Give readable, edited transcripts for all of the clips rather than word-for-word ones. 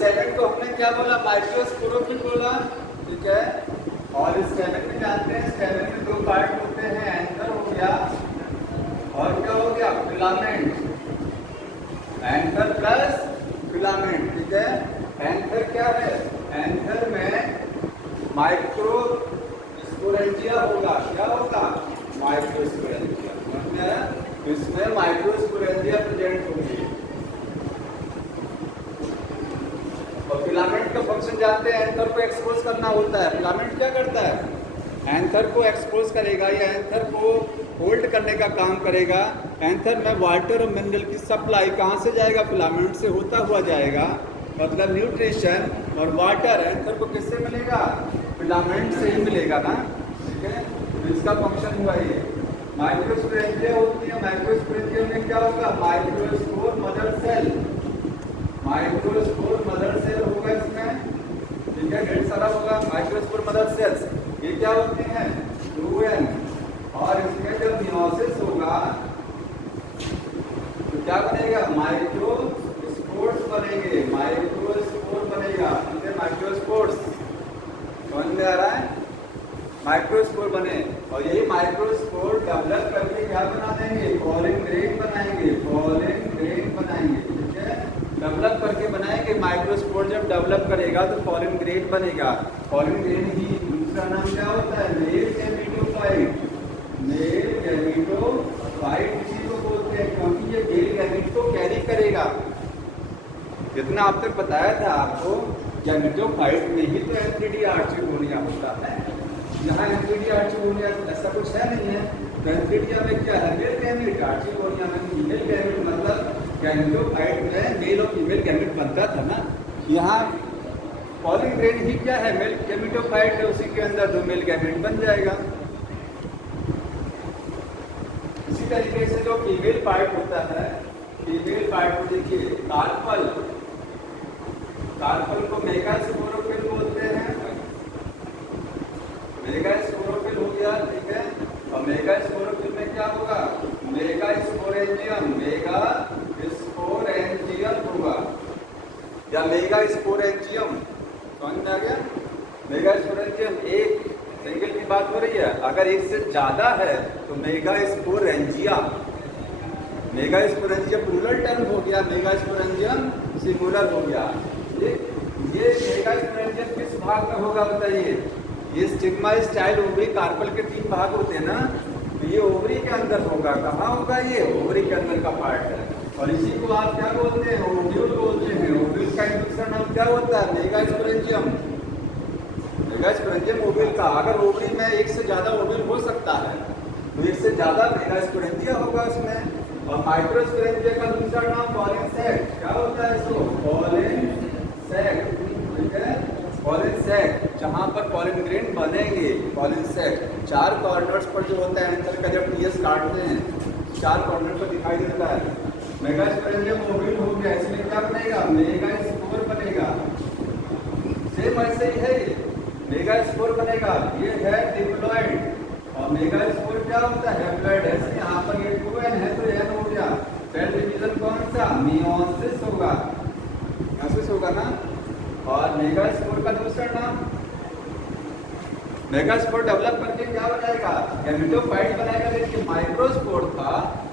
Stamen को हमने क्या बोला, माइक्रोस्पोरोफिल बोला, ठीक है। और स्टेमेन में जानते हैं स्टेमेन में दो पार्ट होते हैं, एंकर हो गया और क्या हो गया, फिलामेंट। एंकर प्लस फिलामेंट, ठीक है। एंकर क्या है, एंकर में माइक्रोस्पोरेंजिया होगा, क्या होगा, माइक्रोस्पोरेंजिया, समझ में आया? इसमें माइक्रोस्पोरेंजिया प्रेजेंट होंगी। और फिलामेंट का फंक्शन जानते हैं, एंकर को एक्सपोज करना होता है। फिलामेंट क्या करता है, एंथर को एक्सपोज करेगा या एंथर को होल्ड करने का काम करेगा। एंथर में वाटर और मिनरल की सप्लाई कहाँ से जाएगा, फिलामेंट से होता हुआ जाएगा। मतलब न्यूट्रिशन और वाटर एंथर को किससे मिलेगा, फिलामेंट से ही मिलेगा ना, ठीक है। तो इसका फंक्शन हुआ ये। माइक्रोस्पोरेंजिया होती है, माइक्रोस्पोरेंजिया में क्या होगा, microspore mother cell, microspore mother cell होगा इसमें, ठीक है। ढेर सारा होगा माइक्रोस्पोर मदर सेल्स। ये क्या होते हैं, 2n। और इसमें जब मियोसिस होगा तो क्या बनेगा, माइक्रोस्पोर्स बनेंगे, माइक्रोस्पोर बनेगा, ठीक है। माइक्रोस्पोर्स समझ में आ रहा है, माइक्रोस्पोर बने। और यही माइक्रोस्पोर डेवलप करके क्या बना देंगे, फॉलिन ग्रेन बनाएंगे, फॉलिन ग्रेन बनाएंगे, ठीक है। डेवलप करके बनाएंगे। माइक्रोस्पोर जब डेवलप करेगा तो फॉलिन ग्रेन बनेगा। फॉलिन ग्रेन ही दूसरा नाम क्या होता है, मेल गैमेटोफाइट, मेल गैमेटोफाइट इसी को बोलते हैं, क्योंकि ये मेल गैमेट को कैरी करेगा। जितना अब तक बताया था आपको, गैमेटोफाइट में ही तो एंथ्रीडी आर्चिगोनिया होता है। यहाँ एंथ्रीडी आर्चिगोनिया ऐसा कुछ है नहीं है। तो एंथ्रीडिया में क्या है, मेल गैमेट, आर्चिगोनिया में फीमेल गैमेट। मतलब गैमेटोफाइट में मेल और फीमेल गैमेट बनता था ना। यहाँ फॉलिन ग्रेन ही क्या है, मेल गैमेटोफाइट है, उसी के अंदर दो मेल गैमेट बन जाएगा। इसी तरीके से जो फीमेल पार्ट होता है, फीमेल पार्ट को देखिए, कार्पल, कार्पल को मेगास्पोरोफिल बोलते हैं, मेगास्पोरोफिल हो गया, ठीक है। और मेगास्पोरोफिल में क्या होगा, मेगास्पोरेंजियम, मेगास्पोरेंजियम होगा या मेगास्पोरेंजियम, समझ में आ गया। मेगास्पोरेंजियम एक सिंगल की बात हो रही है, अगर एक से ज्यादा है तो मेगास्पोरेंजिया, मेगास्पोरेंजियम प्लूरल टर्म हो गया, मेगास्पोरेंजियम सिंगुलर हो गया। ये मेगास्पोरेंजियम किस भाग में होगा बताइए, ये स्टिग्मा स्टाइल ओवरी कार्पल के 3 भाग होते हैं ना, तो ये ओवरी के अंदर होगा। कहाँ होगा, ये ओवरी के अंदर का पार्ट है। और इसी को आप क्या बोलते हैं, ओव्यूल बोलते हैं। ओव्यूल का दूसरा नाम क्या होता है, मेगास्पोरेंजियम, मेगास्पोरेंजियम ओव्यूल का। अगर ओवरी में एक से ज्यादा ओव्यूल हो सकता है तो एक से ज्यादा मेगास्पोरेंजिया होगा उसमें। और माइक्रोस्पोरेंजिया का दूसरा नाम पॉलिन सैक, क्या होता है इसको, पॉलिन सैक, ठीक है। पॉलिन सैक, जहाँ पर पॉलिन ग्रेन बनेंगे, पॉलिन सैक 4 कॉर्नर्स पर जो होता है एंथर का, जब टीएस काटते हैं 4 कॉर्नर पर दिखाई देता है। मेगास्पोरेंजियम ओव्यूल हो गया, इसमें क्या बनेगा, मेगास्पोर बनेगा। सेम ऐसे ही है, मेगास्पोर बनेगा। ये है डिप्लॉइड और मेगास्पोर क्या होता है, हैप्लॉइड। ऐसे यहाँ पर ये 2n है तो n हो गया। सेल डिवीजन कौन सा, मियोसिस होगा, मियोसिस होगा ना। और मेगास्पोर का दूसरा नाम, मेगास्पोर डेवलप करके क्या बनाएगा, गैमेटोफाइट बनाएगा। लेकिन माइक्रोस्पोर था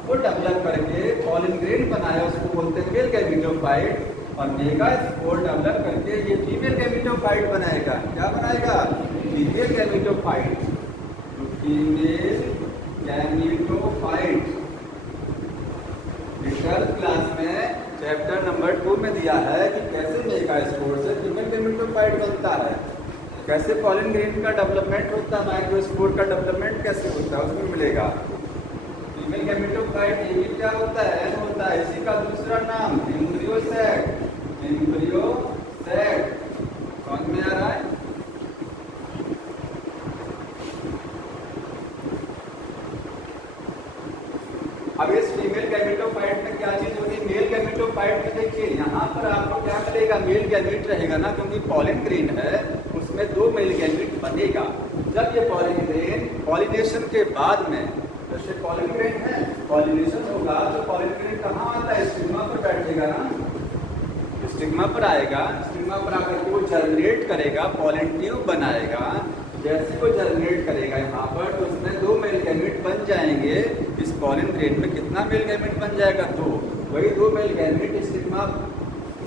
वो डेवलप करके पॉलिन ग्रेन बनाया, उसको बोलते हैं मेल गैमेटोफाइट। और मेगास्पोर डेवलप करके ये फीमेल गैमेटोफाइट बनाएगा। क्या बनाएगा, female gametophyte, female gametophyte. Twelfth class में चैप्टर नंबर 2 में दिया है कि कैसे मेगास्पोर से फीमेल गैमेटोफाइट बनता है, कैसे पॉलिन ग्रेन का डेवलपमेंट होता है, माइक्रोस्पोर का डेवलपमेंट कैसे होता है, उसमें मिलेगा। फीमेल गैमेटोफाइट ये भी क्या होता है, एन होता है। इसी का दूसरा नाम एम्ब्रियो सैक, एम्ब्रियो सैक, समझ में आ रहा है। अब इस फीमेल गैमेटोफाइट में क्या चीज होगी, मेल गैमेटोफाइट में देखिए यहाँ पर आपको क्या मिलेगा, मेल गैमेट रहेगा ना, क्योंकि पॉलिन ग्रेन है उसमें 2 मेल गैमेट बनेगा। जब ये पॉलिन ग्रेन पॉलिनेशन के बाद में, जैसे पॉलिन ग्रेन है, पॉलिनेशन होगा तो पॉलिन ग्रेन कहाँ आता है, स्टिग्मा पर बैठेगा ना, स्टिग्मा पर आएगा। स्टिग्मा पर आकर के वो जर्मिनेट करेगा, पॉलन ट्यूब बनाएगा। जैसे वो जर्मिनेट करेगा यहाँ पर तो उसमें 2 मेल गैमेट बन जाएंगे। इस पॉलन ग्रेन में कितना मेल गैमेट बन जाएगा? 2। वही 2 मेल गैमेट स्टिग्मा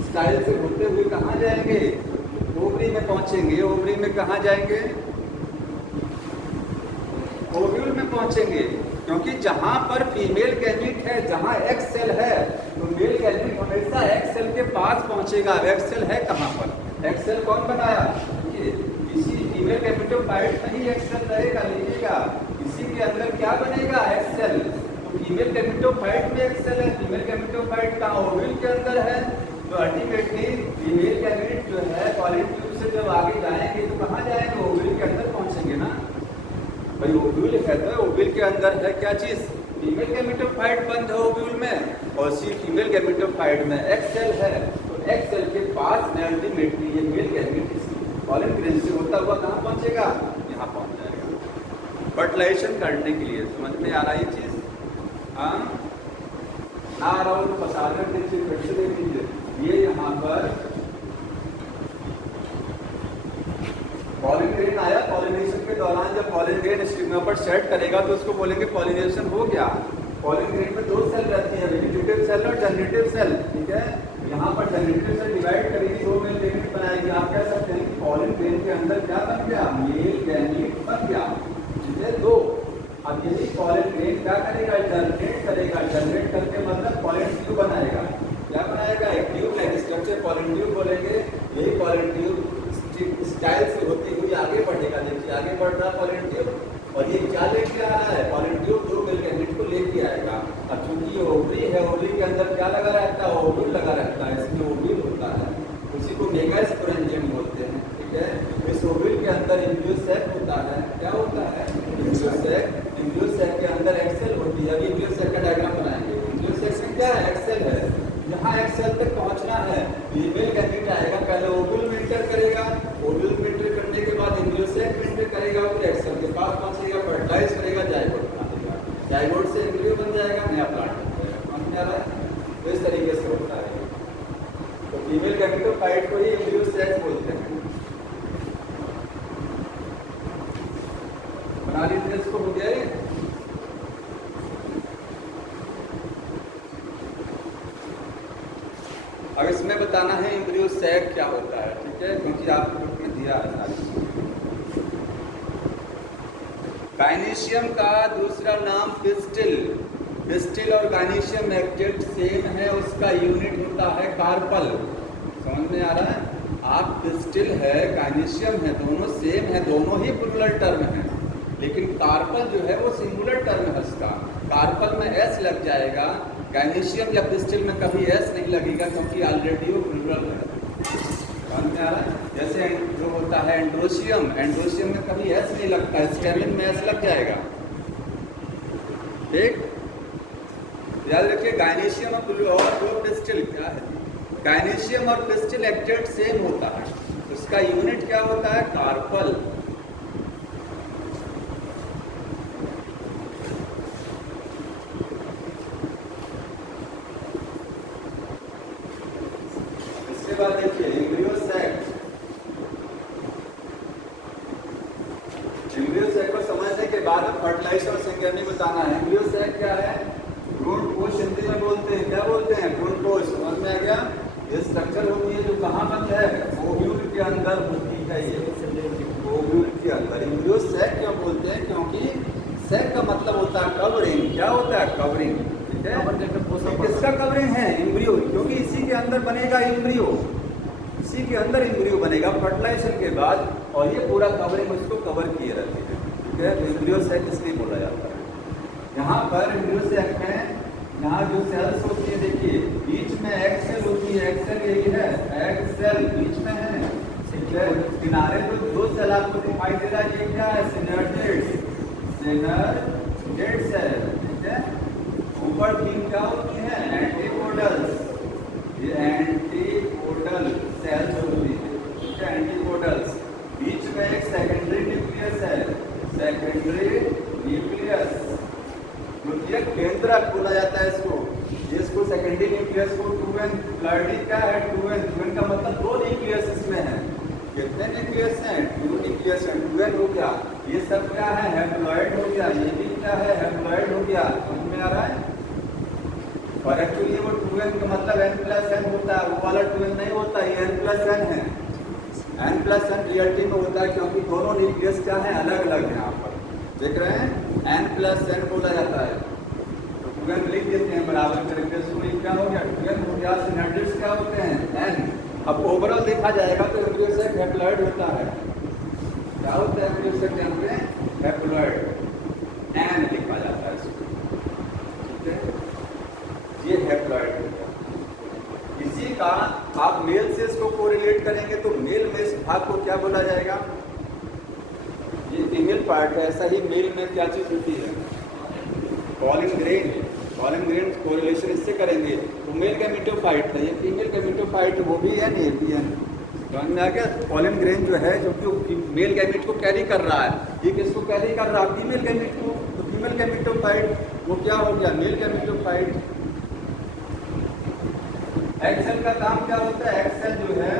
स्टाइल से होते हुए कहाँ जाएंगे? ओवरी में पहुंचेंगे। ओवरी में कहाँ जाएंगे? ओव्यूल में पहुंचेंगे। क्योंकि जहां पर फीमेल गैमेट है, जहां एक्स सेल है, तो मेल गैमेट हमेशा एक्स सेल के पास पहुंचेगा। अब एक्स सेल है कहां पर? एक्स सेल कौन बनाया? इसी फीमेल गैमेटोफाइट में ही एक्स सेल रहेगा। लीजिएगा, इसी के अंदर क्या बनेगा? Egg cell. तो फीमेल गैमेटोफाइट में एक्स सेल है। Female gametophyte ovule? ओव्यूल के अंदर है। तो अल्टीमेटली फीमेल गैमेट जो है पॉलन ट्यूब से जब आगे जाएंगे तो कहाँ जाएंगे? ओव्यूल के अंदर पहुंचेंगे ना भाई। ओव्यूल है तो ओव्यूल के अंदर है क्या चीज? फीमेल गैमेटोफाइट बंद है ओव्यूल में, और सी फीमेल गैमेटोफाइट में एक्स सेल है। तो एक्स सेल के पास में अल्टीमेटली ये मेल गैमेट पॉलन ग्रेन से होता हुआ कहाँ पहुंचेगा? यहाँ पहुंच जाएगा फर्टिलाइजेशन करने के लिए। समझ में आ रहा है ये चीज? हाँ ना आ रहा हो तो बता दें, फिर से देख लीजिए। ये यहाँ पर पॉलन ग्रेन आया। पॉलिनेशन के दौरान जब पॉलन ग्रेन स्टिग्मा पर सेट करेगा तो उसको बोलेंगे पॉलिनेशन हो गया। पॉलन ग्रेन में 2 सेल रहती है, वेजिटेटिव सेल और जनरेटिव सेल। ठीक है, यहाँ पर जनरेटिव सेल डिवाइड करेगी, 2 मेल गैमेट बनाएगी। आप कह सकते हैं कि पॉलन ग्रेन के अंदर क्या बन गया? मेल गैमेट बन गया। ठीक है, 2। अब यही पॉलन ग्रेन क्या करेगा? जनरेट करेगा। जनरेट करके मतलब पॉलन ट्यूब बनाएगा। क्या बनाएगा? एक tube like structure pollen tube बोलेंगे। यही पॉलन ट्यूब स्टाइल से होती हुई आगे बढ़ेगा। देखिए आगे बढ़ रहा पॉलन ट्यूब, और ये क्या लेके आ रहा है? पॉलन ट्यूब 2 मेल गैमेट को लेके आएगा। अब चूंकि ये ओवरी है, ओवरी के अंदर क्या लगा रहता है? ओव्यूल लगा रहता है। इसमें ओव्यूल होता है, उसी को मेगास्पोरेंजियम बोलते हैं। ठीक है, इस ओव्यूल के अंदर एम्ब्रियो सैक होता है। क्या होता है? Embryo sac. एम्ब्रियो सैक के अंदर एक्सेल होती है। अभी एम्ब्रियो सैक का डायग्राम बनाएंगे। एम्ब्रियो सैक में क्या है? एक्सेल है। यहाँ एक्सेल तक पहुँचना है, फीमेल गैमेट आएगा, पहले ओव्यूल में एंटर करेगा। ओव्यूल में एंटर करने के बाद एम्ब्रियो सैक में एंटर करेगा, फिर एक्सेल के पास पहुंचेगा, फर्टिलाइज करेगा, जाइगोट बना देगा। जाइगोट से एम्ब्रियो बन जाएगा, नया प्लांट बन जाएगा। समझ में आ रहा है? तो इस तरीके से होता है। तो फीमेल गैमेटोफाइट को ही एम्ब्रियो सैक बोलते हैं। बना लीजिए, इसको हो गया। अब इसमें बताना है एम्ब्रियो सैक क्या होता है। ठीक है, क्योंकि आपको में दिया है। गायनीशियम का दूसरा नाम पिस्टिल। पिस्टिल और गायनीशियम एग्जैक्ट सेम है, उसका यूनिट होता है कार्पल। समझ में आ रहा है? आप पिस्टिल है, गायनीशियम है, दोनों सेम है, दोनों ही प्लूरल टर्म है, लेकिन कार्पल जो है वो सिंगुलर टर्म है। उसका कार्पल में एस लग जाएगा, गायनीशियम या पिस्टिल में कभी एस नहीं लगेगा, क्योंकि ऑलरेडी वो प्लूरल है। समझ में आ रहा है? जैसे जो होता है एंड्रोशियम, एंड्रोशियम में कभी एस नहीं लगता, स्टेमिन में एस लग जाएगा। ठीक, याद रखिए। गायनीशियम और पिस्टिल क्या है? गायनीशियम और पिस्टिल एग्जैक्ट सेम होता है, उसका यूनिट क्या होता है? कार्पल। देखिए एम्ब्रियो सैक। एम्ब्रियो सैक को समझने के बाद फर्टिलाइजेशन और संक्रमण बताना है। एम्ब्रियो सैक क्या है? भ्रूणपोष हिंदी में बोलते हैं। क्या बोलते हैं? भ्रूणपोष। समझ में आ गया? ये स्ट्रक्चर होती है जो कहाँ बंद है? ओव्यूल के अंदर होती है। ये ओव्यूल के अंदर। एम्ब्रियो सैक क्यों बोलते हैं? क्योंकि सैक का मतलब होता है कवरिंग। क्या होता है? कवरिंग। ठीक है, किसका कवरिंग है? एम्ब्रियो, क्योंकि इसी के अंदर बनेगा एम्ब्रियो। इसी के अंदर एम्ब्रियो बनेगा फर्टिलाइजेशन के बाद, और ये पूरा कवरिंग उसको कवर किए रहती है। ठीक है, एम्ब्रियो सैक इसलिए बोला जाता है। यहाँ पर एम्ब्रियो सैक में यहाँ जो सेल्स होती है, देखिए बीच में एग सेल होती है। एग सेल यही है, एग सेल बीच में है। ठीक है, किनारे जो 2 सेल आपको दिखाई दे रहा है, ये क्या है? Synergid cell. ठीक है, ऊपर 3 क्या होती है? एंटीपोडल्स। ये एंटीपोडल सेल्स होती है। ठीक है, एंटीपोडल्स। बीच में एक सेकेंडरी न्यूक्लियस है, सेकेंडरी न्यूक्लियस। द्वितीयक केंद्रक बोला जाता है इसको। सेकेंडरी न्यूक्लियस को 2n, फ्लैडी क्या है 2n, 2n का मतलब 2 न्यूक्लियस इसमें है। कितने न्यूक्लियस हैं 2 न्यूक्लियस हैं, 2n हो गया। ये सब क्या है हैप्लॉइड हो गया, ये भी क्या है हैप्लॉइड हो गया, समझ में आ रहा है। और एक्चुअली वो 2n का मतलब n+n होता है, वो वाला 2n नहीं होता, ये n+n है। n+n रियलिटी में होता है क्योंकि दोनों न्यूक्लियस क्या है अलग अलग है। यहाँ पर देख रहे हैं n+n बोला जाता है, तो 2n लिख देते हैं बराबर करके। सो ये क्या हो गया 2n हो गया। सिनर्जिड्स क्या होते हैं n। अब ओवरऑल देखा जाएगा तो एम्ब्रियो सेक हैप्लॉइड होता है। क्या होता है एम्ब्रियो सेक में हैप्लॉइड, n लिखा जाता है इसको, ठीक है। ये हैप्लॉइड हो गया। इसी का आप मेल से इसको कोरिलेट करेंगे तो मेल में इस भाग को क्या बोला जाएगा, ये फीमेल पार्ट है। ऐसा ही मेल में क्या चीज होती है pollen grain, pollen grain correlation इससे करेंगे तो मेल गैमेटोफाइट है, ये फीमेल गैमेटोफाइट वो भी है नहीं भी है। समझ में आ गया। पॉलन ग्रेन जो है जो कि मेल गैमेट को कैरी कर रहा है, ये किसको कैरी कर रहा है फीमेल गैमेट को, तो फीमेल गैमेटोफाइट वो क्या हो गया मेल गैमेटोफाइट। एक्सेल का काम क्या होता है, एक्सेल जो है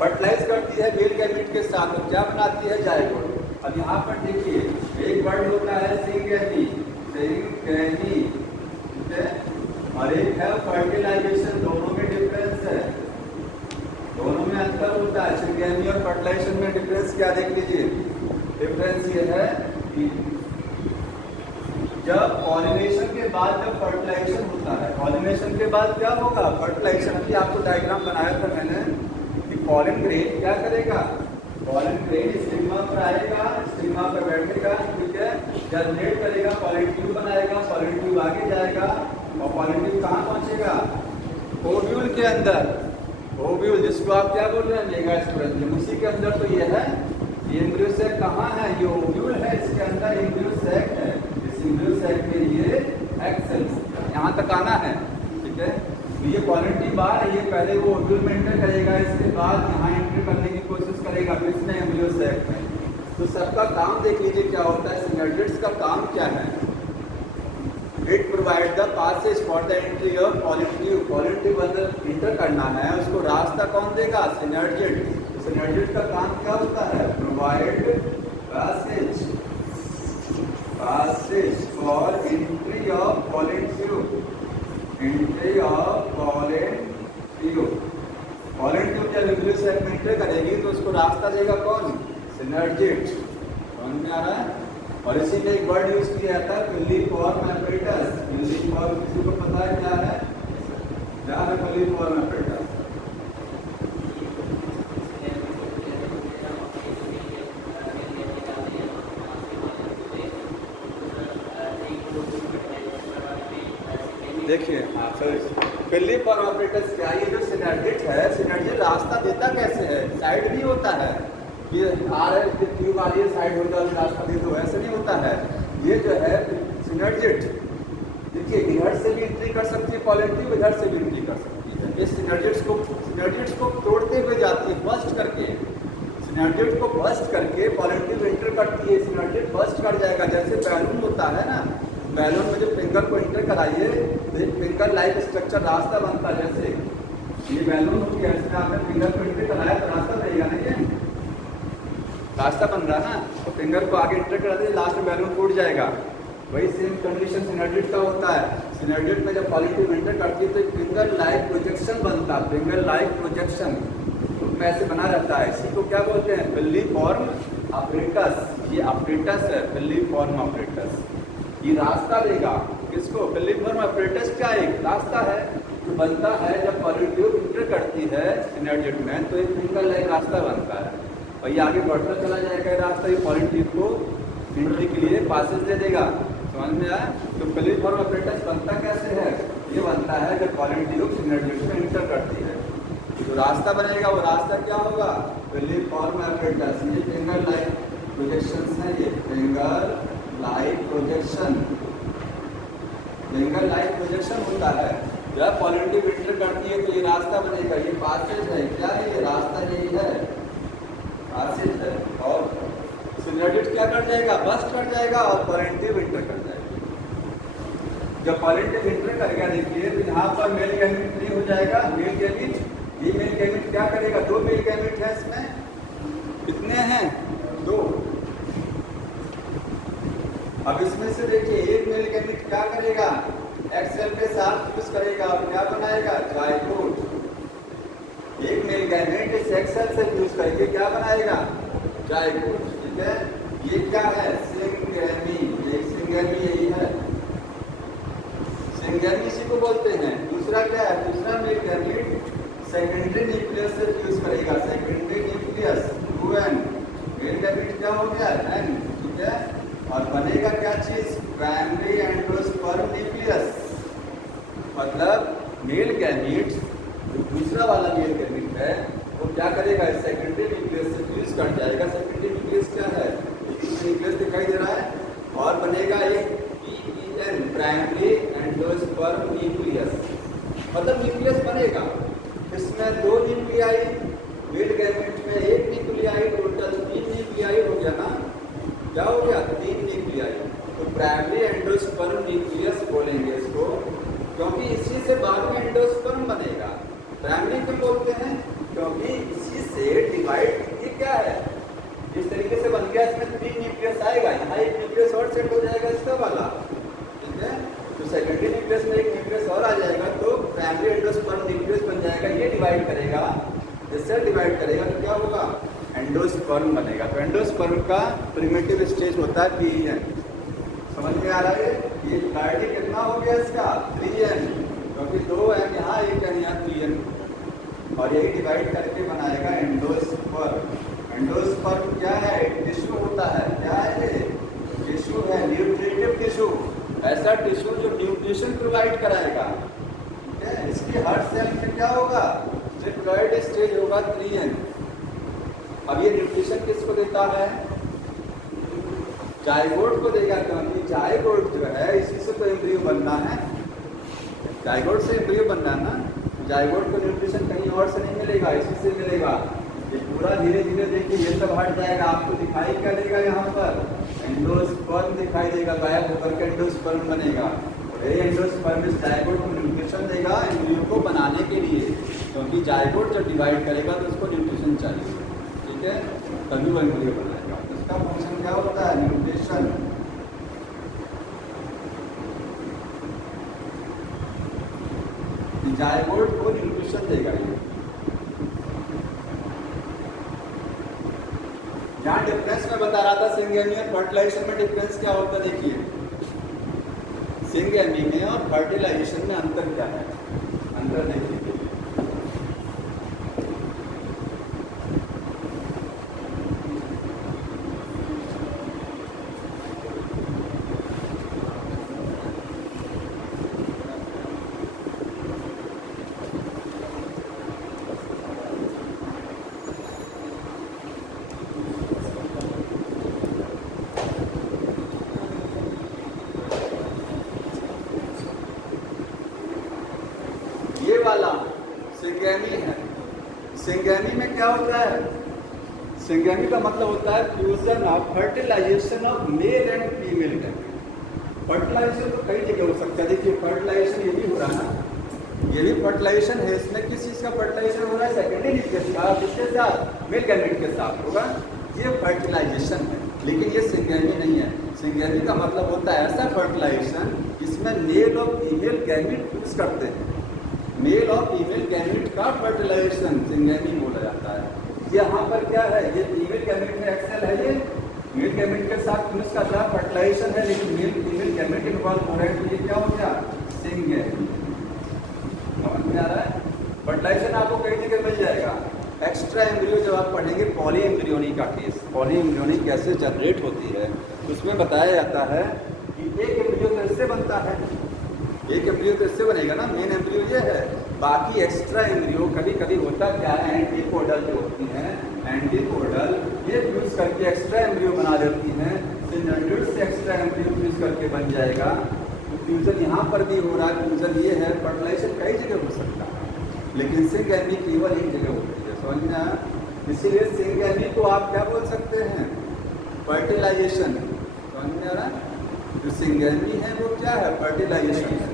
फर्टिलाइज करती है मेल गैमेट के साथ और क्या बनाती है जाइगोट। अब यहाँ पर देखिए एक वर्ड होता है सिंगेनी, सिंगेनी, ठीक है, और एक है फर्टिलाइजेशन। दोनों में डिफरेंस है, दोनों में अंतर होता है। सिंगेनी और फर्टिलाइजेशन में डिफरेंस क्या देख लीजिए, डिफरेंस ये है कि जब पॉलिनेशन के बाद जब फर्टिलाइजेशन होता है, पॉलिनेशन के बाद क्या होगा फर्टिलाइजेशन। अभी आपको डायग्राम बनाया था मैंने कि पॉलन ग्रेन क्या करेगा, पॉलन ग्रेन स्टिग्मा पर आएगा, स्टिग्मा पर बैठेगा, ठीक है, जर्मिनेट करेगा, पॉलन ट्यूब बनाएगा, पॉलन ट्यूब आगे जाएगा और पॉलन ट्यूब कहाँ पहुँचेगा ओव्यूल के अंदर। ओव्यूल जिसको आप क्या बोल रहे हैं मेगा स्पोरेंजियम, उसी के अंदर तो ये है। ये एम्ब्रियो सैक कहाँ है, ये ओव्यूल है, इसके अंदर एम्ब्रियो सैक है। एम्ब्रियो सैक में ये एक्सेल यहाँ तक आना है, ठीक है। ये पॉलन ट्यूब बाहर है, ये पहले वो ओव्यूल में एंटर करेगा, इसके बाद यहाँ एंटर करने की कोशिश करेगा किसमें एम्ब्रियो सैक में। तो सबका काम देख लीजिए क्या होता है। सिनर्जिड्स का काम क्या है, it provide the passage for the entry of pollen tube. Pollen tube अंदर एंटर करना है, उसको रास्ता कौन देगा सिनर्जिड। सिनर्जिड का काम क्या होता है provide passage, passage for entry of pollen tube, entry of pollen tube। pollen tube जब एम्ब्रियो सैक में एंटर करेगी तो उसको रास्ता देगा कौन सिनर्जिड। समझ में आ रहा है। और इसी में एक वर्ड यूज किया जाता है पिल्लीफॉर्म एपरेटस। पिल्लीफॉर्म किसी को पता है क्या है, क्या है पिल्लीफॉर्म एपरेटस। देखिए हाँ सर, पिल्लीफॉर्म एपरेटस क्या, ये जो सिनर्जिड है, सिनर्जिड रास्ता देता कैसे है, साइड भी होता है, ये आ रहा है ट्यूब आ रही है साइड होगा रास्ता दे दो, ऐसे नहीं होता है। ये जो है सिनर्जिड देखिए इधर से भी एंट्री कर सकती है पॉलन ट्यूब, इधर से भी एंट्री कर सकती है। ये सिनर्जिड्स को तोड़ते हुए जाती है, बस्ट करके, सिनर्जिड को बस्ट करके पॉलन ट्यूब एंटर करती है। सिनर्जिड बस्ट कर जाएगा, जैसे बैलून होता है ना, बैलून में जो फिंगर को एंटर कराइए तो एक फिंगर लाइक स्ट्रक्चर रास्ता बनता है। जैसे ये बैलून हो गया, इसमें आपने फिंगर को एंटर कराया तो रास्ता रहेगा ना, ये रास्ता बन रहा है ना, तो फिंगर को आगे एंटर करा दीजिए, लास्ट में बैलून टूट जाएगा। वही सेम कंडीशन सिनर्जिड का होता है। सिनर्जिड में जब पॉलन ट्यूब एंटर करती है तो फिंगर लाइक प्रोजेक्शन बनता है, फिंगर लाइक प्रोजेक्शन में ऐसे बना रहता है। इसी को क्या बोलते हैं पिल्लीफॉर्म एपरेटस। ये एपरेटस है पिल्लीफॉर्म एपरेटस, ये रास्ता देगा किसको पिल्लीफॉर्म एपरेटस। क्या एक रास्ता है जो बनता है जब पॉलन ट्यूब एंटर करती है सिनर्जिड में, तो एक फिंगर लाइक रास्ता बनता है और ये आगे बढ़ता चला जाएगा। ये रास्ता ये पॉलन ट्यूब को एंट्री के लिए पासेज दे देगा। समझ में आया। तो पिल्लीफॉर्म एपरेटस बनता कैसे है, ये बनता है जब पॉलन ट्यूब सिनर्जिड में एंटर करती है। जो रास्ता बनेगा वो रास्ता क्या होगा पिल्लीफॉर्म एपरेटस। ये फिंगर लाइक प्रोजेक्शन है, ये finger like projection, finger like projection होता है। जब पॉलन ट्यूब एंटर करती है तो ये रास्ता बनेगा, ये पासेज है। क्या है ये रास्ता, यही है पासेज है। और सिनर्जिड क्या कर जाएगा बस्ट कर जाएगा और पॉलन ट्यूब एंटर कर जाएगा। जब पॉलन जब इंटर कर गया देखिए, तो यहाँ पर मेल गैमेट फ्री हो जाएगा, मेल गैमेट। ये मेल गैमेट क्या करेगा, दो मेल गैमेट है इसमें, कितने हैं, दो। अब इसमें से देखिए एक मेल गैमेट क्या करेगा, एक्सेल के साथ यूज करेगा और क्या बनाएगा, जाइगोट। एक मेल गैमेट इस एक्सेल से यूज करके क्या बनाएगा, जाइगोट। ठीक है, ये क्या है, सिंगेमी। ये सिंगेमी यही है, सिंगेमी इसी को बोलते हैं। दूसरा क्या है, दूसरा मेल गैमेट सेकेंडरी न्यूक्लियस से यूज करेगा, secondary nucleus 2n। Male gamete क्या हो गया, n। ठीक है, और बनेगा क्या चीज, प्राइमरी एंडोस्पर्म न्यूक्लियस। मतलब मेल गैमेट जो दूसरा वाला मेल गैमेट है वो क्या करेगा, सेकेंडरी न्यूक्लियस से फ्यूज कर जाएगा। सेकेंडरी न्यूक्लियस क्या है, न्यूक्लियस दिखाई दे रहा है, और बनेगा एक PEN, प्राइमरी एंडोस्पर्म न्यूक्लियस। मतलब न्यूक्लियस बनेगा, इसमें दो न्यूक्लियाई, मेल गैमेट में एक न्यूक्लियाई, टोटल 3 न्यूक्लियाई हो गया ना, क्या हो गया, 3 न्यूक्लियाई। तो प्राइमरी एंडोस्पर्म न्यूक्लियस बोलेंगे इसको, क्योंकि इसी से बाद में एंडोस्पर्म बनेगा। प्राइमरी क्यों बोलते हैं, क्योंकि इसी से डिवाइड, ये क्या है, इस तरीके से बन गया, इसमें 3 न्यूक्लियस आएगा, यहाँ एक न्यूक्लियस और सेट हो जाएगा इसका वाला। ठीक है, तो सेकेंडरी न्यूक्लियस में एक न्यूक्लियस और आ जाएगा, तो प्राइमरी एंडोस्पर्म न्यूक्लियस बन जाएगा। ये डिवाइड करेगा, इससे डिवाइड करेगा तो क्या होगा, एंडोस्पर्म बनेगा। तो एंडोस्पर्म का प्रिमिटिव स्टेज होता है PEN। समझ में आ रहा है, ये कार्डी कितना हो गया इसका, 3n, क्योंकि 2n यहाँ, 1n यहाँ, 3n, और यही डिवाइड करके बनाएगा एंडोस्पर्म। एंडोस्पर्म क्या है, टिश्यू होता है, क्या है ये, टिश्यू है, न्यूट्रिटिव टिश्यू, ऐसा टिश्यू जो न्यूट्रिशन प्रोवाइड कराएगा। ठीक है, इसकी हर सेल में क्या होगा, डिप्लॉयड स्टेज होगा 3n। अब ये न्यूट्रिशन किसको देता है, जाइगोट को देगा, क्योंकि जाइगोट जो है इसी से तो एम्ब्रियो बनना है, जाइगोट से एम्ब्रियो बनना है ना। जाइगोट को न्यूट्रिशन कहीं और से नहीं मिलेगा, इसी से मिलेगा। ये पूरा धीरे धीरे देखिए ये सब हट जाएगा, आपको दिखाई क्या देगा, यहाँ पर एंडोस्पर्म दिखाई देगा, गायब होकर के एंडोस्पर्म बनेगा। ये एंडोस्पर्म इस जाइगोट को न्यूट्रिशन देगा एम्ब्रियो को बनाने के लिए, क्योंकि जाइगोट जब डिवाइड करेगा तो उसको न्यूट्रिशन चाहिए। ठीक है, तभी वो एम्ब्रियो बनाएगा। इसका फंक्शन क्या होता है, न्यूट्रिशन। जाइगोट को न्यूट्रिशन देगा ये। यहाँ डिफरेंस मैं बता रहा था, सिंगेमी और फर्टिलाइजेशन में डिफरेंस क्या होता है, देखिए सिंगेमी में और फर्टिलाइजेशन में अंतर क्या है, अंतर देखिए। वाला सिंगेमी है। सिंगेमी में क्या होता है, सिंगेमी का मतलब होता है fusion of fertilization of male and female gamete. Fertilization तो कई जगह हो सकता है, देखिए फर्टिलाइजेशन ये भी हो रहा है ना, ये भी फर्टिलाइजेशन है। इसमें किस चीज़ का फर्टिलाइजेशन हो रहा है, सेकेंडरी न्यूक्लियस का, किसके साथ, मेल गैमेट के साथ होगा, ये फर्टिलाइजेशन है। लेकिन ये सिंगेमी नहीं है। सिंगेमी का मतलब होता है ऐसा फर्टिलाइजेशन जिसमें मेल और फीमेल गैमेट फ्यूज करते हैं, मेल और फीमेल गैमेट का फर्टिलाइजेशन सिंगेमी बोला जाता है। यहाँ पर क्या है, ये फीमेल गैमेट में एक्सेल है, ये मेल गैमेट के साथ फ्यूज का क्या फर्टिलाइजेशन है, लेकिन मेल फीमेल गैमेट इन्वॉल्व हो रहे हैं, तो ये क्या हो गया, सिंगेमी। समझ में आ रहा है, फर्टिलाइजेशन आपको कई जगह मिल जाएगा। एक्स्ट्रा एम्ब्रियो जब आप पढ़ेंगे पॉली एम्ब्रियोनी का केस, पॉली एम्ब्रियोनी कैसे जनरेट होती है, उसमें बताया जाता है कि एक एम्ब्रियो तो इससे बनता है, एक एम्ब्रियो तो इससे बनेगा ना, मेन एम्ब्रियो ये है। बाकी एक्स्ट्रा एम्ब्रियो कभी कभी होता क्या है, एंटीपोडल जो होती हैं, एंटीपोडल ये फ्यूज करके एक्स्ट्रा एम्ब्रियो बना देती हैं। सिंगेमी से एक्स्ट्रा एम्ब्रियो फ्यूज करके बन जाएगा। तो फ्यूजन यहाँ पर भी हो रहा है, फ्यूजन ये है। फर्टिलाइजेशन कई जगह हो सकता है, लेकिन सिंगेमी केवल एक जगह होती है, समझ में आया। इसीलिए सिंगेमी को आप क्या बोल सकते हैं, फर्टिलाइजेशन। समझ में आ रहा है, जो सिंगेमी है वो क्या है? फर्टिलाइजेशन है।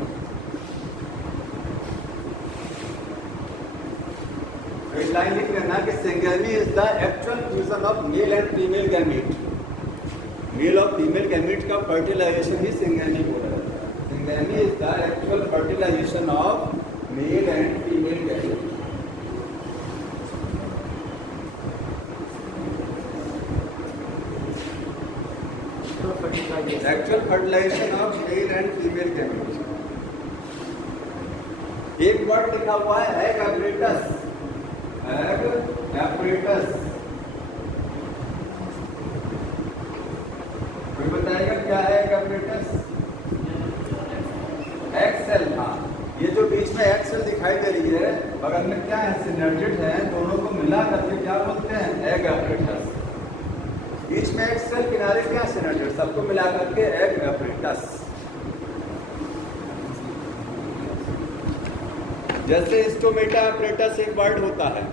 एक लाइन लिख लेना कि syngamy is the actual fusion of male and female gamete. Male और फीमेल गैमीट का फर्टिलाइजेशन ही सिंगेमी बोला जाता है। Syngamy is the actual fertilization of male and female gamete. Actual fertilization of male and female gamete. एक word लिखा हुआ है एग एपरेटस। एग एपरेटस, कोई बताएगा क्या है एग एपरेटस? एक्सेल। हाँ, ये जो बीच में एक्सेल दिखाई दे रही है, बगल में क्या है? सिनर्जिड है, दोनों को मिला करके क्या बोलते हैं? Egg apparatus. बीच में एक सेल, किनारे क्या? सिनर्जिड, सबको मिला करके एग एपरेटस। जैसे स्टोमेटा एपरेटस एक वर्ड होता है,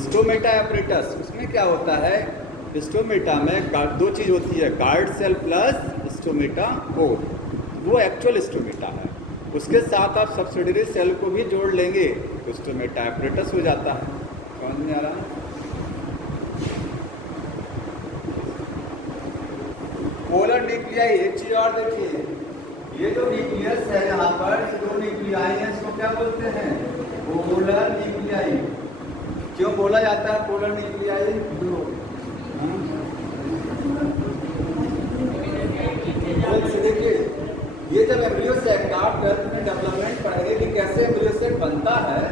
स्टोमेटा एपरेटस, उसमें क्या होता है? स्टोमेटा में दो चीज होती है, guard cell plus stomata core, वो एक्चुअल स्टोमेटा है। उसके साथ आप सब्सिडरी सेल को भी जोड़ लेंगे तो स्टोमेटा एपरेटस हो जाता है। समझ में आ रहा है? पोलर न्यूक्लियाई, एक चीज और देखिए, ये जो न्यूक्लियस है यहाँ पर, ये दो न्यूक्लियाई हैं, इसको क्या बोलते हैं? Polar nuclei. क्यों बोला जाता है पोलर न्यूक्लियाई? देखिए, ये जब एम्ब्रियो सेक आप 12th में डेवलपमेंट पढ़ेंगे कि कैसे एम्ब्रियो सेक बनता है,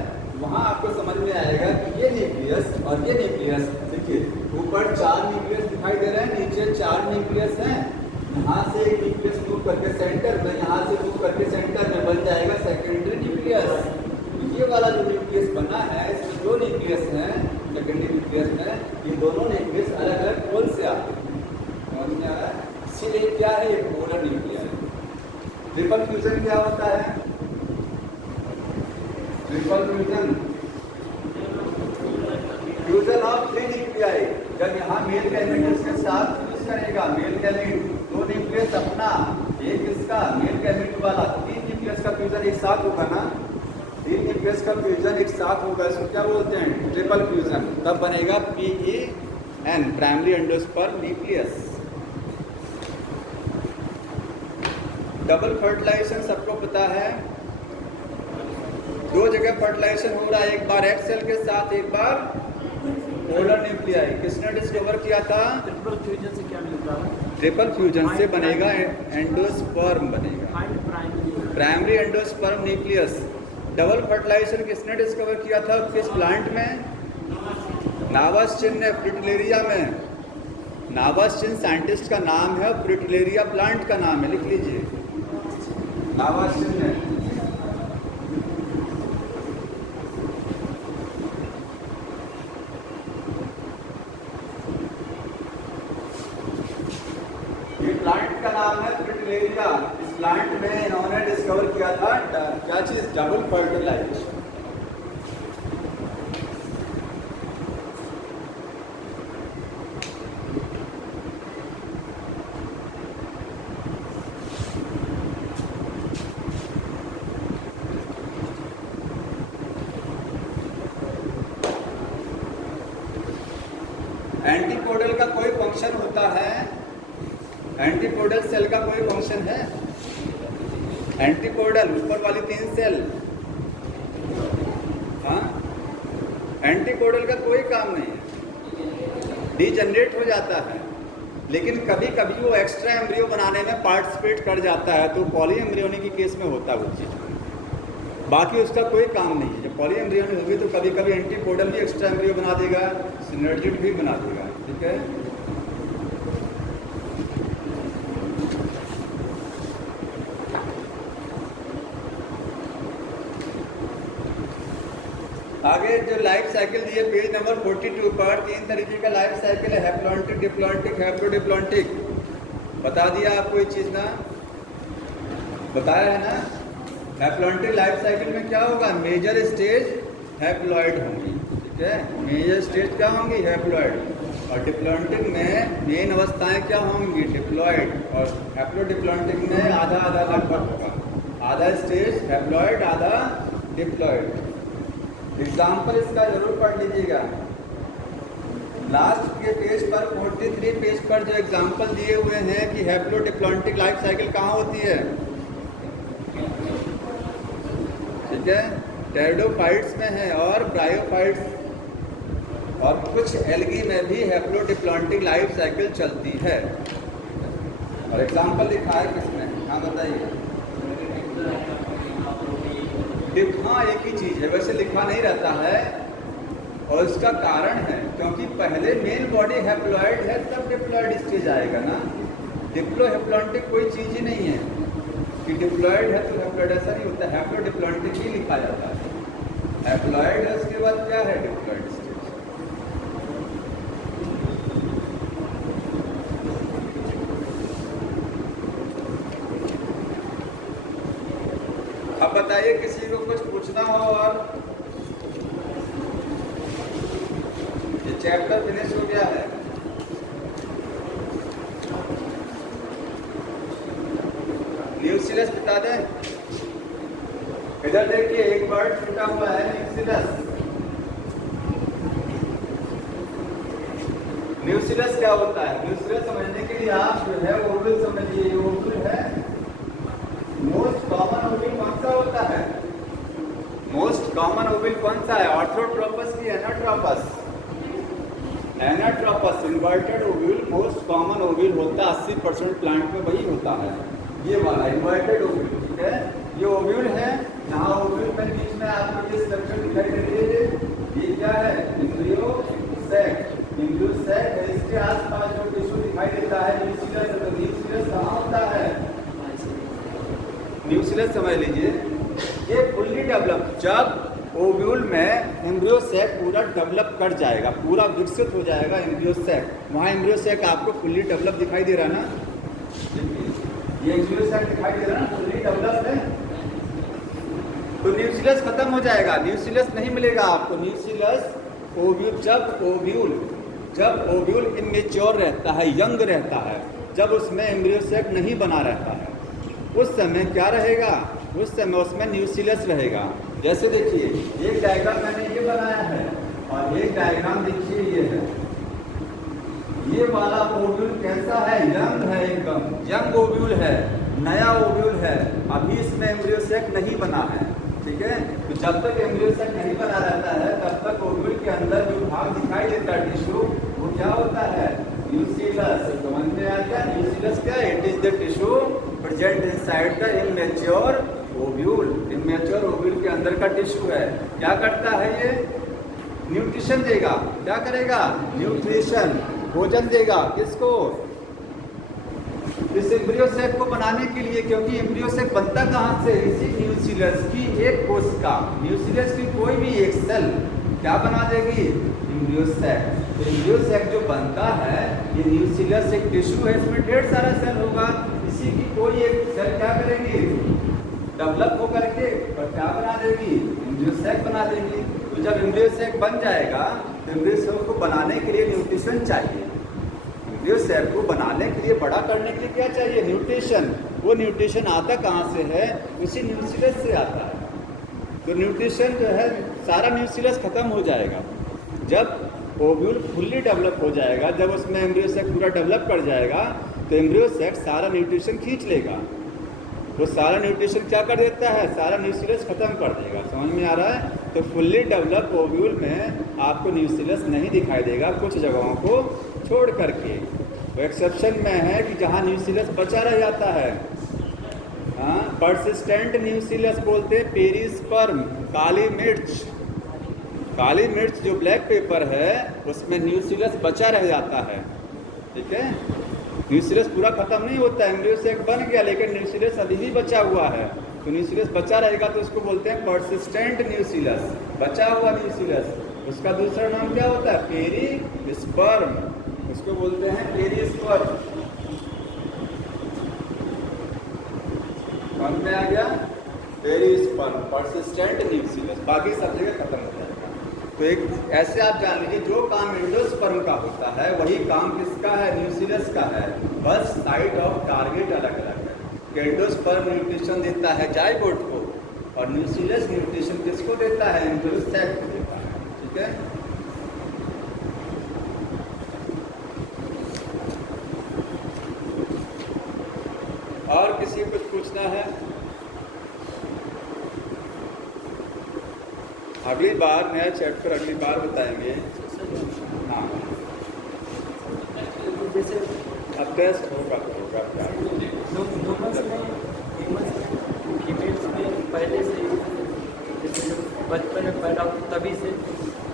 वहाँ आपको समझ में आएगा कि ये न्यूक्लियस और ये न्यूक्लियस, देखिए ऊपर 4 न्यूक्लियस दिखाई दे रहे हैं, नीचे 4 न्यूक्लियस हैं। यहाँ से एक न्यूक्लियस मूव करके सेंटर में, यहाँ से मूव करके सेंटर में बन जाएगा सेकेंडरी न्यूक्लियस। ये वाला जो न्यूक्लियस बना है, इसमें दो न्यूक्लियस हैं सेकेंडरी न्यूक्लियस में, ये दोनों न्यूक्लियस अलग अलग पोल से आते हैं। समझ में आ रहा है? इसीलिए क्या है? ये पोलर न्यूक्लियस। ट्रिपल फ्यूजन क्या होता है? Triple fusion, fusion of 3 nuclei. जब यहाँ मेल गैमीट इसके साथ फ्यूज करेगा, मेल गैमीट, 2 न्यूक्लियस अपना, एक इसका, मेल गैमीट वाला, 3 न्यूक्लियस का फ्यूजन एक साथ होगा ना, 3 न्यूक्लियस का फ्यूजन एक साथ होगा, इसको क्या बोलते हैं? Triple fusion. तब बनेगा PEN, primary endosperm nucleus. Double fertilization सबको पता है, 2 जगह फर्टिलाइजेशन हो रहा है, एक बार एक्स सेल के साथ, एक बार पोलर न्यूक्लियाई। किसने डिस्कवर किया था? ट्रिपल फ्यूजन से क्या मिलता है? ट्रिपल फ्यूजन से बनेगा एंडोस्पर्म बनेगा, primary endosperm nucleus. Double fertilization किसने डिस्कवर किया था? किस प्लांट में? नावास्चिन ने, फ्रिटिलेरिया में। नावास्चिन साइंटिस्ट का नाम है, फ्रिटिलेरिया प्लांट का नाम है, लिख लीजिए, नावास्चिन ने। ये प्लांट का नाम है फ्रिटिलेरिया। इस प्लांट में इन्होंने डिस्कवर किया था क्या चीज? Double fertilisation. एंटीपोडल का कोई फंक्शन होता है? एंटीपोडल सेल का कोई फंक्शन है? एंटीपोडल ऊपर वाली 3 सेल, हाँ, एंटीपोडल का कोई काम नहीं है, डीजनरेट हो जाता है, लेकिन कभी कभी वो एक्स्ट्रा एम्ब्रियो बनाने में पार्टिसिपेट कर जाता है, तो पॉली एम्ब्रियोनी की केस में होता है वो चीज़। बाकी उसका कोई काम नहीं है। जब पॉली एम्ब्रियोनी होगी तो कभी कभी एंटीपोडल भी एक्स्ट्रा एम्ब्रियो बना देगा, सिनर्जिड भी बना देगा। ठीक है, आगे जो लाइफ साइकिल दिए पेज नंबर 42 पर, 3 तरीके का लाइफ साइकिल है, हैप्लॉन्टिक, डिप्लॉन्टिक, हैप्लोडिप्लॉन्टिक। बता दिया आपको ये चीज़ ना, बताया है ना। हैप्लॉन्टिक लाइफ साइकिल में क्या होगा? मेजर स्टेज हैप्लॉइड होंगी। ठीक है, मेजर स्टेज क्या होंगी? हैप्लॉइड। और डिप्लॉन्टिक में मेन अवस्थाएं क्या होंगी? डिप्लॉयड। और हैप्लोडिप्लॉन्टिक में आधा आधा लगभग होगा, आधा स्टेज हैप्लॉयड, आधा डिप्लॉयड। एग्जाम्पल इसका जरूर पढ़ लीजिएगा। लास्ट के पेज पर 43 पेज पर जो एग्जाम्पल दिए हुए हैं कि हैप्लोडिप्लॉन्टिक लाइफ साइकिल कहाँ होती है, ठीक है, टेरिडोफाइट्स में है और ब्रायोफाइट्स और कुछ एल्गी में भी हैप्लोडिप्लॉन्टिक लाइफ साइकिल चलती है। और एग्जाम्पल लिखा है किसमें? हाँ बताइए। हाँ एक ही चीज़ है, वैसे लिखा नहीं रहता है और इसका कारण है क्योंकि पहले मेन बॉडी हैप्लॉयड है तब डिप्लॉयड स्टेज आएगा ना। डिप्लोहैप्लॉन्टिक कोई चीज़ ही नहीं है कि डिप्लॉयड है तो हैप्लॉयड, ऐसा नहीं होता। हैप्लोडिप्लॉन्टिक ही लिखा जाता है। हैप्लॉयड है उसके बाद क्या है? Diploid stage. अब बताइए किसी को कुछ पूछना हो और ये चैप्टर फिनिश हो गया है। न्यूक्लियस बता दें। इधर देखिए एक वर्ड छूटा हुआ है, न्यूक्लियस। न्यूक्लियस क्या होता है? न्यूक्लियस समझने के लिए आप जो है ओवल समझिए। ओवल है मोस्ट कॉमन ओवल कौन सा होता है? मोस्ट कॉमन ओवल कौन सा है? ऑर्थोट्रोपस की anatropous? Anatropous inverted Oval most common Oval होता है। 80% प्लांट में वही होता है, ये वाला इन्वर्टेड ओवल, ठीक है। ये ओव्यूल है, यहाँ ओव्यूल में बीच में आपको ये स्ट्रक्चर दिखाई दे रही है, ये क्या है? Embryo sac. एम्ब्रियो सैक है, इसके आसपास जो टिश्यू दिखाई देता है न्यूक्लियस है। तो न्यूक्लियस कहाँ होता है? न्यूक्लियस समझ लीजिए ये फुल्ली डेवलप, जब ओव्यूल में एम्ब्रियो सैक पूरा डेवलप कर जाएगा, पूरा विकसित हो जाएगा एम्ब्रियो सैक। वहाँ एम्ब्रियो सैक आपको फुल्ली डेवलप दिखाई दे रहा है ना, ये एम्ब्रियो सैक दिखाई दे रहा है ना, फुल्ली डेवलप है। तो न्यूक्लियस खत्म हो जाएगा, न्यूक्लियस नहीं मिलेगा आपको। न्यूक्लियस ओव्यूल, जब ओव्यूल इमेच्योर रहता है, यंग रहता है, जब उसमें एम्ब्रियो सैक नहीं बना रहता है, उस समय क्या रहेगा? उस समय उसमें न्यूक्लियस रहेगा। जैसे देखिए एक डायग्राम मैंने ये बनाया है और एक डायग्राम देखिए ये है। ये वाला ओव्यूल कैसा है? यंग है, एकदम यंग ओव्यूल है, नया ओव्यूल है, अभी इसमें एम्ब्रियो सैक नहीं बना है, ठीक है। तो जब तक एम्ब्रियो सैक नहीं बना रहता है तब तक ओव्यूल के अंदर जो भाग दिखाई देता है टिश्यू, वो क्या होता है? न्यूक्लियस। समझ में आ गया? न्यूक्लियस क्या? It is the tissue present inside the immature ovule. Immature ovule के अंदर का टिश्यू है। क्या करता है ये? न्यूट्रिशन देगा। क्या करेगा? न्यूट्रिशन, भोजन देगा। किसको? इस एम्ब्रियो सैक को बनाने के लिए, क्योंकि एम्ब्रियो सैक बनता कहाँ से? इसी न्यूक्लियस की एक कोशिका, न्यूक्लियस की कोई भी एक सेल क्या बना देगी? Embryo sac. तो एम्ब्रियो सैक जो बनता है ये न्यूक्लियस एक टिश्यू है, इसमें ढेर सारा सेल होगा, इसी की कोई एक सेल क्या करेगी? डेवलप होकर के और क्या बना देगी? एम्ब्रियो सैक बना देगी। तो जब एम्ब्रियो सैक बन जाएगा तो एम्ब्रियो सैक को बनाने के लिए न्यूट्रिशन चाहिए। एम्ब्रियो सैक को बनाने के लिए, बड़ा करने के लिए क्या चाहिए? न्यूट्रिशन। वो न्यूट्रिशन आता कहाँ से है? उसी न्यूक्लियस से आता है। तो न्यूट्रिशन जो है सारा न्यूक्लियस खत्म हो जाएगा जब ओव्यूल फुल्ली डेवलप हो जाएगा, जब उसमें एम्ब्रियो सैक पूरा डेवलप कर जाएगा तो एम्ब्रियो सैक सारा न्यूट्रिशन खींच लेगा। वो सारा न्यूट्रिशन क्या कर देता है? सारा न्यूक्लियस खत्म कर देगा। समझ में आ रहा है? तो फुल्ली डेवलप ओव्यूल में आपको न्यूक्लियस नहीं दिखाई देगा, कुछ जगहों को छोड़ करके। वो एक्सेप्शन में है कि जहाँ न्यूक्लियस बचा रह जाता है। हाँ, पर्सिस्टेंट न्यूक्लियस बोलते हैं। पेरिस्पर्म, काली मिर्च, काली मिर्च जो ब्लैक पेपर है उसमें न्यूक्लियस बचा रह जाता है, ठीक है। न्यूक्लियस पूरा खत्म नहीं होता है, एम्ब्रियो सैक बन गया लेकिन न्यूक्लियस अभी भी बचा हुआ है। तो न्यूक्लियस बचा रहेगा तो उसको बोलते हैं पर्सिस्टेंट न्यूक्लियस, बचा हुआ न्यूक्लियस। उसका दूसरा नाम क्या होता है? पेरिस्पर्म, उसको बोलते हैं पेरिस्पर्म। समझ में आ गया? Perisperm, persistent nucleus. बाकी सब जगह खत्म हो जाएगा। तो एक ऐसे आप जान लीजिए, जो काम एंडोस्पर्म का होता है वही काम किसका है, न्यूक्लियस का है, बस साइट ऑफ टारगेट अलग अलग है। एंडोस्पर्म न्यूट्रिशन देता है जाइगोट को और न्यूक्लियस न्यूट्रिशन किसको देता है, एम्ब्रियो सैक को देता है। ठीक है, और किसी को कुछ पूछना है? अगली बार नया चैप्टर अगली बार बताएंगे। हाँ, जैसे अब टेस्ट होगा तो होगा क्या। फीमेल्स में पहले से जैसे जब बचपन में पैदा हो तभी से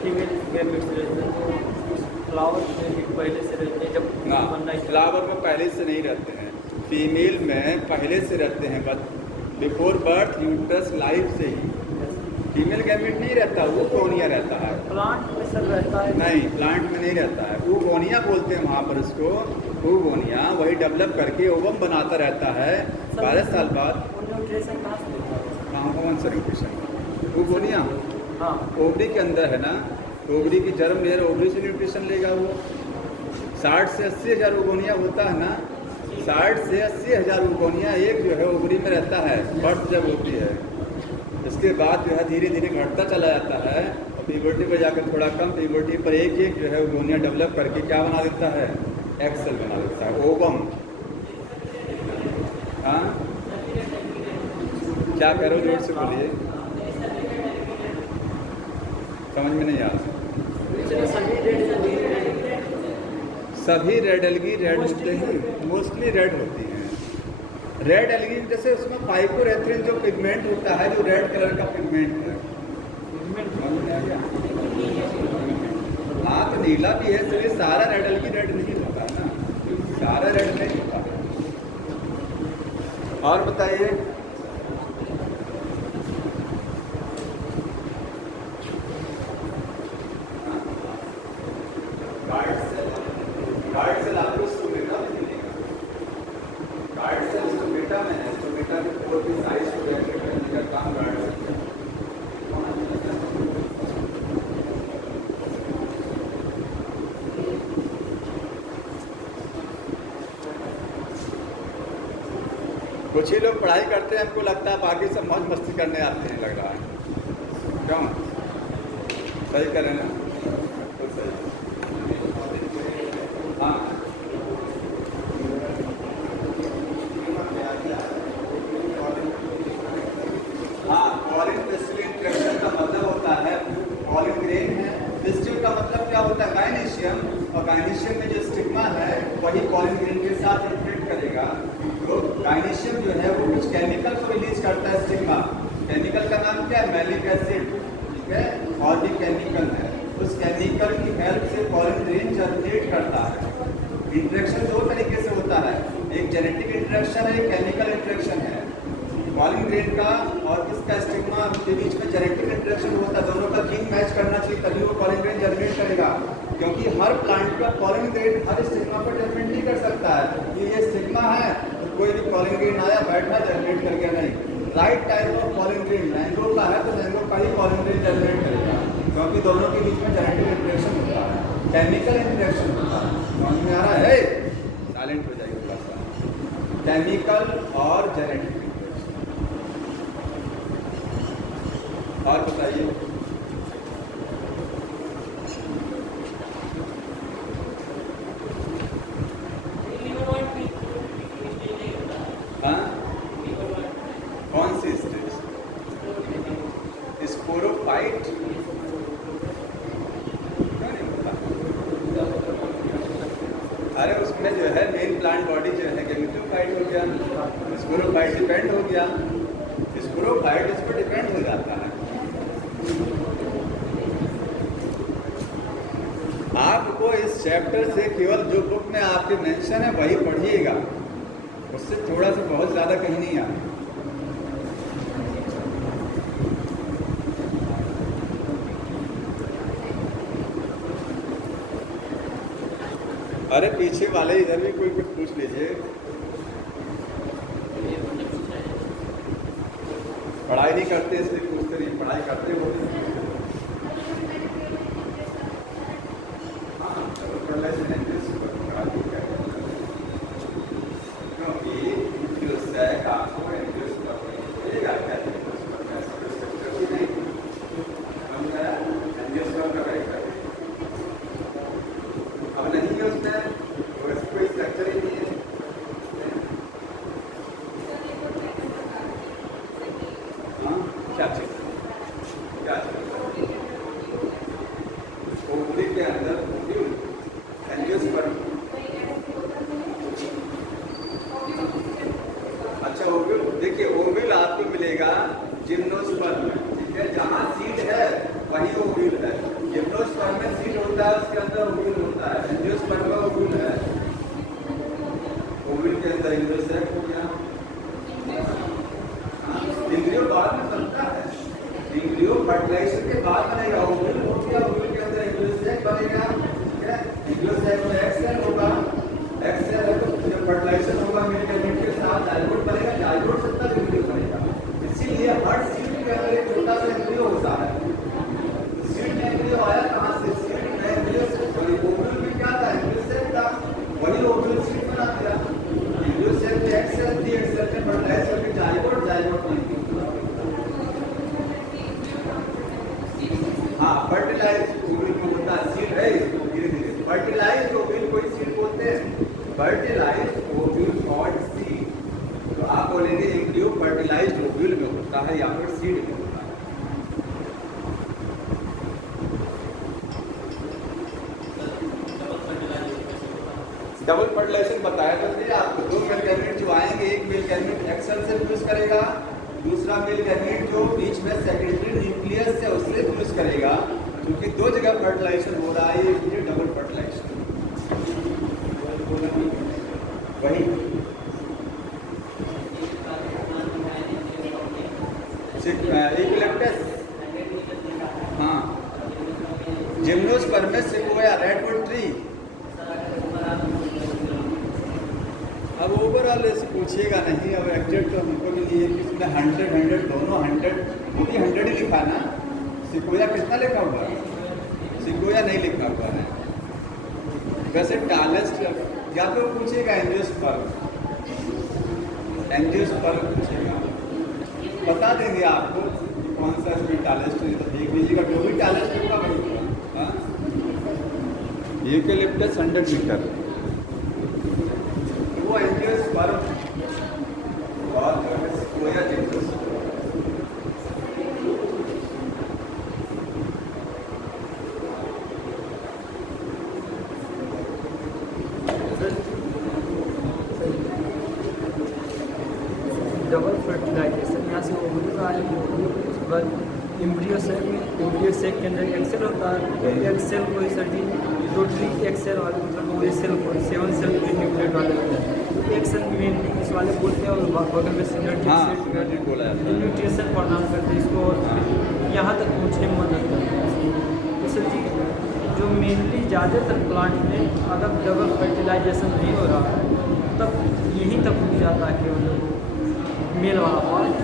फीमेल गैमेट्स रहते हैं, तो फ्लावर में भी पहले से रहते हैं जब ना, बनना ही फ्लावर में पहले से नहीं रहते हैं, फीमेल में पहले से रहते हैं, but before birth uterus life से ही फीमेल गैमेट नहीं रहता, वो गोनिया रहता है। प्लांट में सब रहता है, नहीं, प्लांट में नहीं रहता है, वो गोनिया बोलते हैं वहाँ पर उसको। वो गोनिया वही डेवलप करके ओवम बनाता रहता है। 12 साल बाद न्यूट्रिशन कहाँ से लेता है? कौन सा न्यूट्रिशन, वो गोनिया हाँ, ओवरी के अंदर है ना, ओवरी की जर्म लेयर, ओवरी से न्यूट्रिशन लेगा वो। 60 से 80 हज़ार उगोनिया होता है ना, 60 से 80 हज़ार उगोनिया एक जो है ओवरी में रहता है, बर्थ जब होती है। इसके बाद जो है धीरे धीरे घटता चला जाता है और प्यूबर्टी पर जाकर थोड़ा कम, प्यूबर्टी पर एक एक जो है उगोनिया डेवलप करके क्या बना देता है, एक्सेल बना देता है, ओवम। हाँ, क्या करो, जोर से बोलिए, समझ में नहीं आ रहा। सभी रेड एल्गी रेड होते हैं, मोस्टली रेड होती हैं। रेड एल्गी जैसे उसमें फाइकोरेथ्रिन जो पिगमेंट होता है, जो रेड कलर का पिगमेंट है, समझ में आ गया? हाँ, तो नीला भी है, इसलिए सारा रेड एल्गी रेड नहीं होता है ना, सारा रेड नहीं होता है। और बताइए, गार्ड सेल आपको स्टोमेटा में मिलेगा। गार्ड सेल स्टोमेटा में है, स्टोमेटा में कोई भी साइज को रेगुलेट करने का काम गार्ड सेल है। कुछ ही लोग पढ़ाई करते हैं, हमको लगता है बाकी सब मौज मस्ती करने आते हैं, लग रहा है। क्यों? सही करें ना, तो सही। हाँ, हाँ, पॉलिन पिस्टिल इंटरेक्शन का मतलब होता है, पॉलिन ग्रेन है, पिस्टिल का मतलब क्या होता है, गायनीशियम, और गायनीशियम में जो स्टिग्मा है वही पॉलिन ग्रेन के साथ इंटरेक्ट करेगा। तो गायनीशियम जो है वो कुछ केमिकल को रिलीज करता है, स्टिग्मा। केमिकल का नाम क्या है, मैलिक एसिड, ठीक है, और भी केमिकल है। उस केमिकल की हेल्प से पॉलिन ग्रेन जनरेट करता है। इंटरेक्शन दो तरीके से होता है, एक जेनेटिक इंटरेक्शन है, एक केमिकल इंटरेक्शन है। पॉलिन ग्रेन का और इसका स्टिग्मा के बीच में जेनेटिक इंटरेक्शन होता है, दोनों का जीन मैच करना चाहिए, तभी वो पॉलिन ग्रेन जनरेट करेगा। क्योंकि हर प्लांट का पॉलिन ग्रेन हर स्टिग्मा पर जनरेट नहीं कर सकता है कि ये स्टिग्मा है तो कोई भी पॉलिन ग्रेन आया बैठा जनरेट कर गया, नहीं। Right type of pollen grain mango का है तो मैंगो का ही पॉलिन ग्रेन जनरेट करेगा, क्योंकि दोनों के बीच में जेनेटिक इंटरेक्शन होता है, केमिकल इंटरेक्शन होता है। समझ में आ रहा है? साइलेंट हो जाएगा थोड़ा सा। केमिकल और जेनेटिक। और बताइए, हाँ, कौन सी स्टेज? स्पोरोफाइट नहीं होता। अरे उसमें जो है मेन प्लांट बॉडी जो है गेमेटोफाइट हो गया, स्पोरोफाइट डिपेंड हो गया, स्पोरोफाइट इस पर डिपेंड हो जाता है। आपको इस चैप्टर से केवल जो बुक में आपके मेंशन है वही पढ़िएगा, उससे थोड़ा सा बहुत ज़्यादा कहीं नहीं आना। अरे पीछे वाले इधर भी कोई कुछ पूछ लीजिए। पढ़ाई नहीं करते इसलिए पूछते नहीं, पढ़ाई करते हो। क्या चीज क्या ओवरी के अंदर एंजियोस्पर्म। अच्छा ओविल, देखिए ओविल आपको मिलेगा जिम्नोस्पर्म में, ठीक है। जहाँ सीड है वही ओविल है। जिम्नोस्पर्म में सीड होता है, उसके अंदर ओविल होता है। एंजियोस्पर्म में ओविल है। ओविल के अंदर एंजियोसेक हो गया। एम्ब्रियो बाद में बनता है। एम्ब्रियो फर्टिलाइजेशन के बाद बनेगा। ओविल हो गया, ओविल के अंदर एंजियोसेक बनेगा, ठीक है। एंजियोसेक में एक्स सेल होगा। एक्स सेल है तो जब फर्टिलाइजेशन होगा मिल्क के साथ जाइगोट बनेगा। जाइगोट से तब एम्ब्रियो बनेगा। इसीलिए हर सीड के अंदर एक छोटा सा एम्ब्रियो होता है। सीड में एम्ब्रियो आया कहाँ से? सीड में एम्ब्रियो से ओविल में क्या था? एंजियोसेक था। वही ओविल सीड बना दिया। एंजियोसेक में एक्स सेल थी, एक्स सेल में फर्टिलाइज करके जाइगोट, जाइगोट नहीं थी। हाँ, फर्टिलाइज ओविल में होता है। सीड है इसको धीरे धीरे फर्टिलाइज ओविल को सीड बोलते हैं। फर्टिलाइज ओव्यूल और सीड। तो आप बोलेंगे एम्ब्रियो फर्टिलाइज्ड ओव्यूल में होता है या फिर सीड में होता है। डबल फर्टिलाइजेशन बताया तो फिर आपको दो मेल गैमेट जो आएंगे, एक मेल गैमेट एक्स सेल से प्रोड्यूस करेगा, दूसरा मेल गैमेट जो बीच में सेकेंडरी न्यूक्लियस से उससे प्रोड्यूस करेगा। क्योंकि दो जगह फर्टिलाइजेशन हो रहा है, इसलिए डबल फर्टिलाइजेशन। वही यूकेलिप्टस, हाँ, जिम्नोस्पर्म में सिकोया, रेडवुड ट्री। अब ओवरऑल ऐसे पूछिएगा नहीं, अब एग्जैक्ट तो हमको भी नहीं है कि इसमें 100 दोनों 100 वो भी 100 ही लिखा ना। सिकोया कितना लिखा हुआ है? सिकोया नहीं लिखा हुआ है। वैसे टालेस्ट या तो पूछेगा एंजियोस्पर्म, एंजियोस्पर्म पूछेगा, बता देंगे आपको कौन सा इसमें टालेस्ट है। तो देख लीजिएगा, जो भी टालेस्ट होगा वही होगा। हाँ, यूकेलिप्टस 100 मीटर वो एंजियोस्पर्म और जो है सिकोया जिम्नोस्पर्म। डबल फर्टिलाइजेशन यहाँ से ओवरी का आएगा, उसके बाद एम्ब्रियो सेक के अंदर एक्सेल होता है। एक्सेल कोई सर्दी टोटली एक्सेल वाले मतलब पूरे सेल को 7 सेल के न्यूक्लियट वाले होते हैं। तो एक्सेल मेन इस वाले बोलते हैं और बगल में सिनर्जिक बोला है न्यूट्रिशन प्रदान करते हैं इसको, यहाँ तक पहुँचने में मदद करते हैं। तो सर जी जो मेनली ज़्यादातर प्लांट में अगर डबल फर्टिलाइजेशन नहीं हो रहा है तब यहीं तक रुक जाता है केवल मेल वाला पार्ट,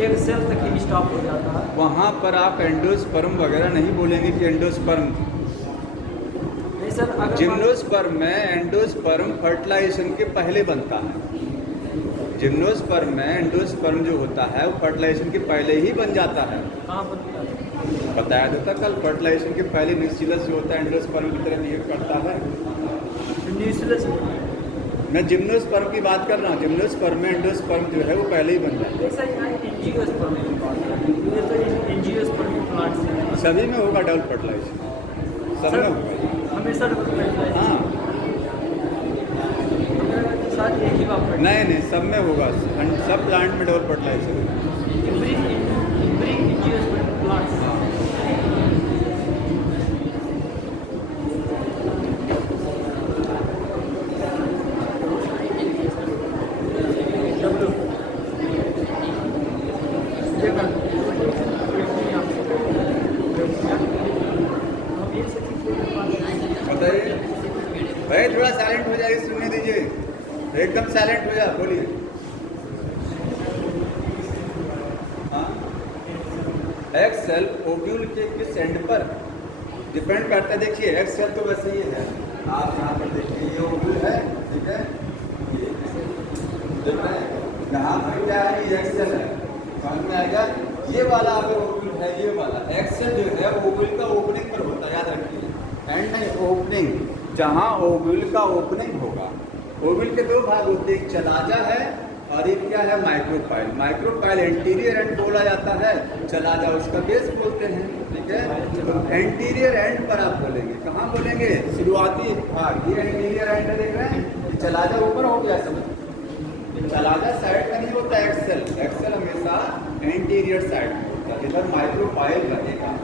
एक सेल तक ही स्टॉप हो जाता है। वहाँ पर आप एंडोस्पर्म वगैरह नहीं बोलेंगे कि एंडोस्पर्म। नहीं सर, अगर जिम्नोस्पर्म में एंडोस्पर्म फर्टिलाइजेशन के पहले बनता है। जिम्नोस्पर्म में एंडोस्पर्म जो होता है वो फर्टिलाइजेशन के पहले ही बन जाता है। कहाँ बनता है? बताया था कल, फर्टिलाइजेशन के पहले न्यूक्लियस जो होता है एंडोस्पर्म की तरह बिहेव करता है। न्यूक्लियस मैं जिम्नोस्पर्म की बात कर रहा हूँ। जिम्नोस्पर्म में एंडोस्पर्म जो है वो पहले ही बन जाता है। एंजियोस्पर्म सभी में होगा डबल फर्टिलाइजेशन, सब में होगा। हमेशा डबल फर्टिलाइजेशन हाँ, साथ एक ही बात नहीं सब में होगा। सब प्लांट में डबल फर्टिलाइजेशन होगा। एंजियोस्पर्म प्लांट्स बताइए भाई, थोड़ा साइलेंट हो जाइए, सुनने दीजिए। एकदम साइलेंट हो जा, बोलिए। हाँ, एक्स सेल ओव्यूल के किस एंड पर डिपेंड करता है? देखिए एक्स सेल तो वैसे ही है, आप यहाँ पर देखिए ये ओव्यूल है, ठीक है। ये देख रहे हैं यहाँ पर क्या है? ये एक्स सेल है, समझ में आएगा। ये वाला अगर ओव्यूल है, ये वाला एक्स सेल जो है ओव्यूल का ओपनिंग पर होता है, याद रखिए। एंड नहीं, ओपनिंग, जहाँ ओव्यूल का ओपनिंग होगा। ओव्यूल के दो भाग होते हैं, एक चलाजा है और ये क्या है माइक्रोपाइल। माइक्रोपाइल एंटीरियर एंड बोला जाता है, चला जाओ उसका बेस बोलते हैं। ठीक है, एंटीरियर एंड पर आप बोलेंगे, कहाँ बोलेंगे, शुरुआती भाग, ये एंटीरियर एंड है, देख रहे हैं, चला जाओ ऊपर हो गया समझ। चला जा साइड का नहीं होता एक्सेल, एक्सेल हमेशा एंटीरियर साइड में होता है, इधर माइक्रोपाइल रहेगा।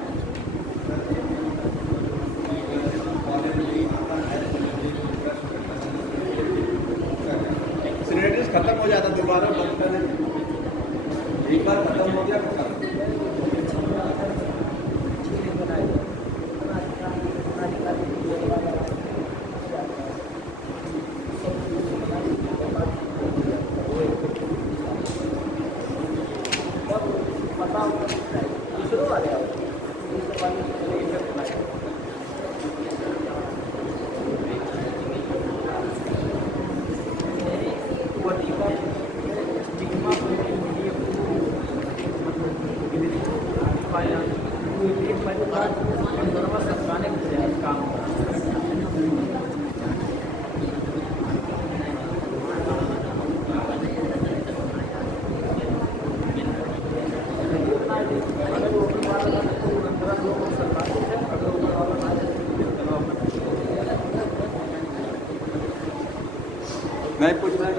सिनेरियोस खत्म हो जाता, दोबारा बनता नहीं, एक बार खत्म हो गया खत्म। मैं पूछना है